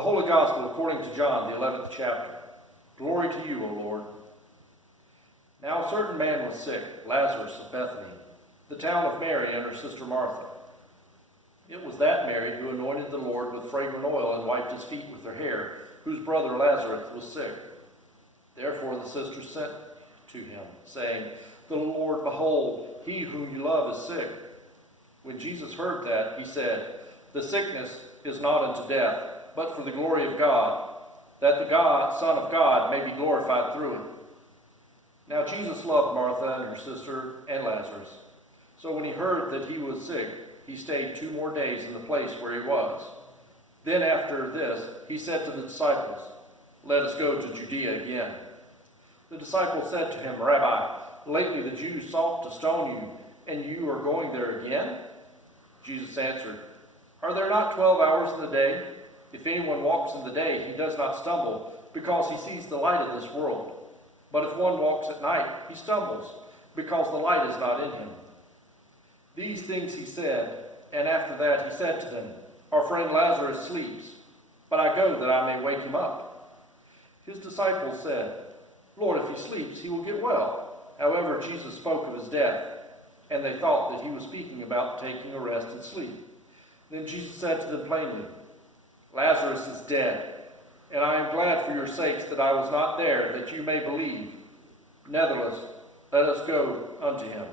The Holy Gospel according to John, the 11th chapter. Glory to you, O Lord. Now a certain man was sick, Lazarus of Bethany, the town of Mary and her sister Martha. It was that Mary who anointed the Lord with fragrant oil and wiped his feet with her hair, whose brother Lazarus was sick. Therefore the sisters sent to him, saying, "The Lord, behold, he whom you love is sick." When Jesus heard that, he said, "The sickness is not unto death, but for the glory of God, that the Son of God may be glorified through it." Now Jesus loved Martha and her sister and Lazarus. So when he heard that he was sick, he stayed 2 more days in the place where he was. Then after this, he said to the disciples, "Let us go to Judea again." The disciples said to him, "Rabbi, lately the Jews sought to stone you, and you are going there again?" Jesus answered, "Are there not 12 hours in the day? If anyone walks in the day, he does not stumble, because he sees the light of this world. But if one walks at night, he stumbles, because the light is not in him." These things he said, and after that he said to them, "Our friend Lazarus sleeps, but I go that I may wake him up." His disciples said, "Lord, if he sleeps, he will get well." However, Jesus spoke of his death, and they thought that he was speaking about taking a rest and sleep. Then Jesus said to them plainly, "Lazarus is dead, and I am glad for your sakes that I was not there, that you may believe. Nevertheless, let us go unto him."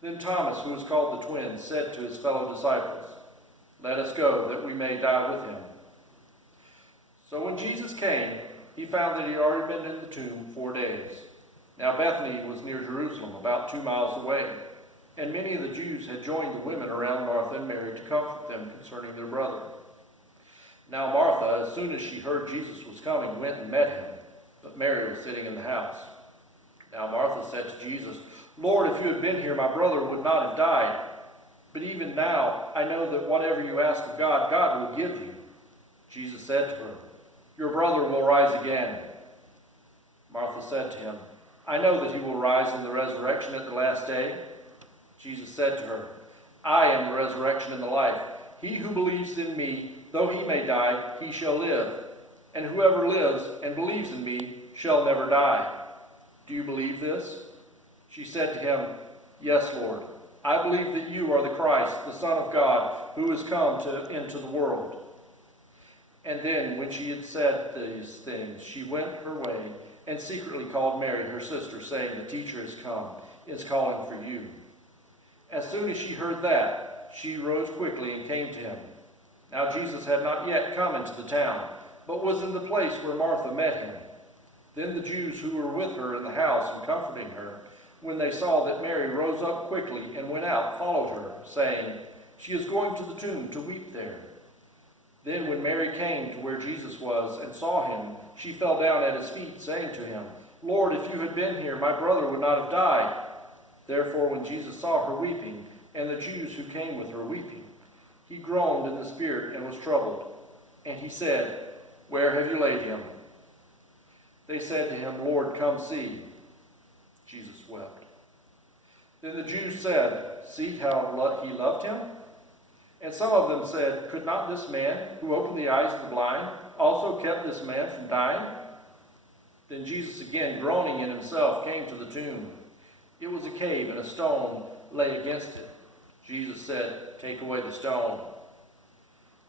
Then Thomas, who was called the Twin, said to his fellow disciples, "Let us go, that we may die with him." So when Jesus came, he found that he had already been in the tomb 4 days. Now Bethany was near Jerusalem, about 2 miles away, and many of the Jews had joined the women around Martha and Mary to comfort them concerning their brother. Now Martha, as soon as she heard Jesus was coming, went and met him, but Mary was sitting in the house. Now Martha said to Jesus, "Lord, if you had been here, my brother would not have died. But even now I know that whatever you ask of God, God will give you." Jesus said to her, "Your brother will rise again." Martha said to him, "I know that he will rise in the resurrection at the last day." Jesus said to her, "I am the resurrection and the life. He who believes in me, though he may die, he shall live. And whoever lives and believes in me shall never die. Do you believe this?" She said to him, "Yes, Lord. I believe that you are the Christ, the Son of God, who has come into the world." And then, when she had said these things, she went her way and secretly called Mary, her sister, saying, "The teacher is come, is calling for you." As soon as she heard that, she rose quickly and came to him. Now Jesus had not yet come into the town, but was in the place where Martha met him. Then the Jews who were with her in the house and comforting her, when they saw that Mary rose up quickly and went out, followed her, saying, "She is going to the tomb to weep there." Then when Mary came to where Jesus was and saw him, she fell down at his feet, saying to him, "Lord, if you had been here, my brother would not have died." Therefore when Jesus saw her weeping, and the Jews who came with her weeping, he groaned in the spirit and was troubled. And he said, "Where have you laid him?" They said to him, "Lord, come see." Jesus wept. Then the Jews said, "See how he loved him?" And some of them said, "Could not this man, who opened the eyes of the blind, also kept this man from dying?" Then Jesus, again groaning in himself, came to the tomb. It was a cave, and a stone lay against it. Jesus said, "Take away the stone."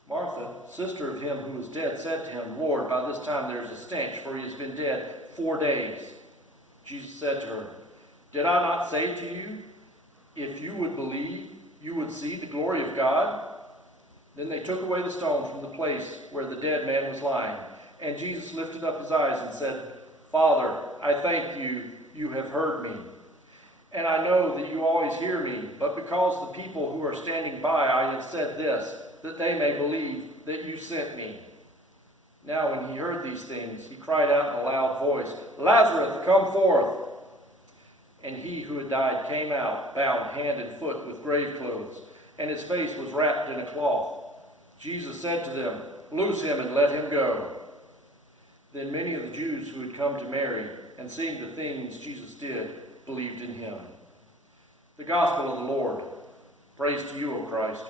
Martha, sister of him who was dead, said to him, "Lord, by this time there is a stench, for he has been dead 4 days." Jesus said to her, "Did I not say to you, if you would believe, you would see the glory of God?" Then they took away the stone from the place where the dead man was lying. And Jesus lifted up his eyes and said, "Father, I thank you, you have heard me. And I know that you always hear me, but because the people who are standing by, I have said this, that they may believe that you sent me." Now when he heard these things, he cried out in a loud voice, "Lazarus, come forth!" And he who had died came out, bound hand and foot with grave clothes, and his face was wrapped in a cloth. Jesus said to them, "Loose him and let him go." Then many of the Jews who had come to Mary, and seeing the things Jesus did, believed in him. The Gospel of the Lord. Praise to you, O Christ.